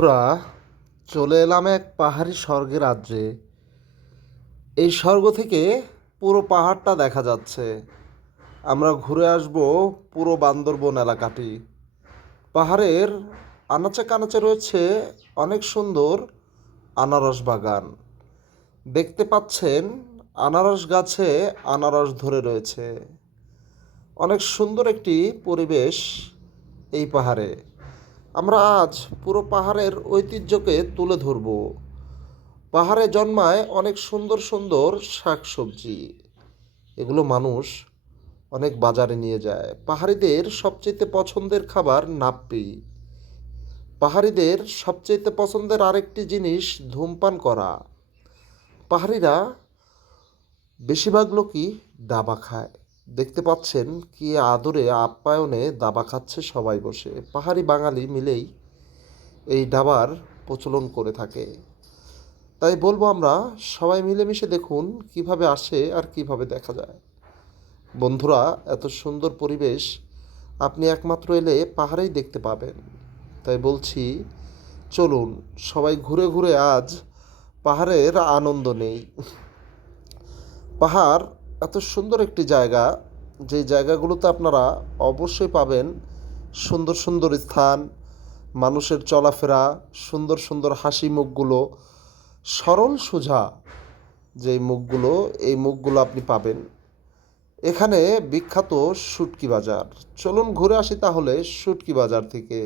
আমরা চলে এলাম এক পাহাড়ি স্বর্গের রাজ্যে। এই স্বর্গ থেকে পুরো পাহাড়টা দেখা যাচ্ছে। আমরা ঘুরে আসব পুরো বান্দরবন এলাকাটি। পাহাড়ের আনাচে কানাচে রয়েছে অনেক সুন্দর আনারস বাগান। দেখতে পাচ্ছেন, আনারস গাছে আনারস ধরে রয়েছে। অনেক সুন্দর একটি পরিবেশ এই পাহাড়ে। আমরা আজ পুরো পাহাড়ের ঐতিহ্যকে তুলে ধরব। পাহাড়ে জন্মায় অনেক সুন্দর সুন্দর শাকসবজি। এগুলো মানুষ অনেক বাজারে নিয়ে যায়। পাহাড়িদের সবচেয়ে পছন্দের খাবার নাপ্পি। পাহাড়িদের সবচেয়ে পছন্দের আরেকটি জিনিস ধূমপান করা। পাহাড়িরা বেশিরভাগ লোকই দাবা খায়। দেখতে পাচ্ছেন কি আদরে আপ্যায়নে দাবা খাচ্ছে সবাই বসে। পাহাড়ি বাঙালি মিলেই এই দাবার প্রচলন করে থাকে। তাই বলব আমরা, সবাই মিলেমিশে দেখুন কীভাবে আসে আর কীভাবে দেখা যায়। বন্ধুরা, এত সুন্দর পরিবেশ আপনি একমাত্র এলে পাহাড়েই দেখতে পাবেন। তাই বলছি, চলুন, সবাই ঘুরে ঘুরে আজ পাহাড়ের আনন্দ নেই। পাহাড় এত সুন্দর একটি জায়গা যে জায়গাগুলোতে আপনারা অবশ্যই পাবেন সুন্দর সুন্দর স্থান, মানুষের চলাফেরা, সুন্দর সুন্দর হাসি মুখগুলো, সরল সোজা যে মুখগুলো, এই মুখগুলো আপনি পাবেন। এখানে বিখ্যাত শুটকি বাজার। চলুন ঘুরে আসি তাহলে শুটকি বাজার থেকে।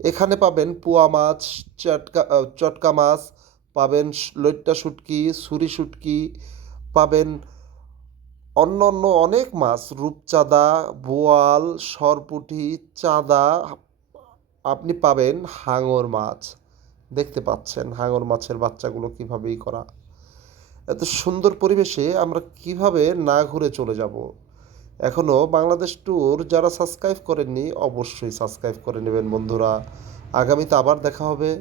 এখানে পাবেন পুয়া মাছ চটকা চটকা মাছ, পাবেন লইট্টা শুটকি সুরি শুটকি, পাবেন অন্য অন্য অনেক মাছ, রূপচাঁদা, বোয়াল, সরপুঁটি, চাঁদা, আপনি পাবেন হাঙর মাছ। দেখতে পাচ্ছেন হাঙর মাছের বাচ্চাগুলো কীভাবেই করা। এত সুন্দর পরিবেশে আমরা কীভাবে না ঘুরে চলে যাব। এখনও বাংলাদেশ ট্যুর যারা সাবস্ক্রাইব করেননি, অবশ্যই সাবস্ক্রাইব করে নেবেন বন্ধুরা। আগামীতে আবার দেখা হবে।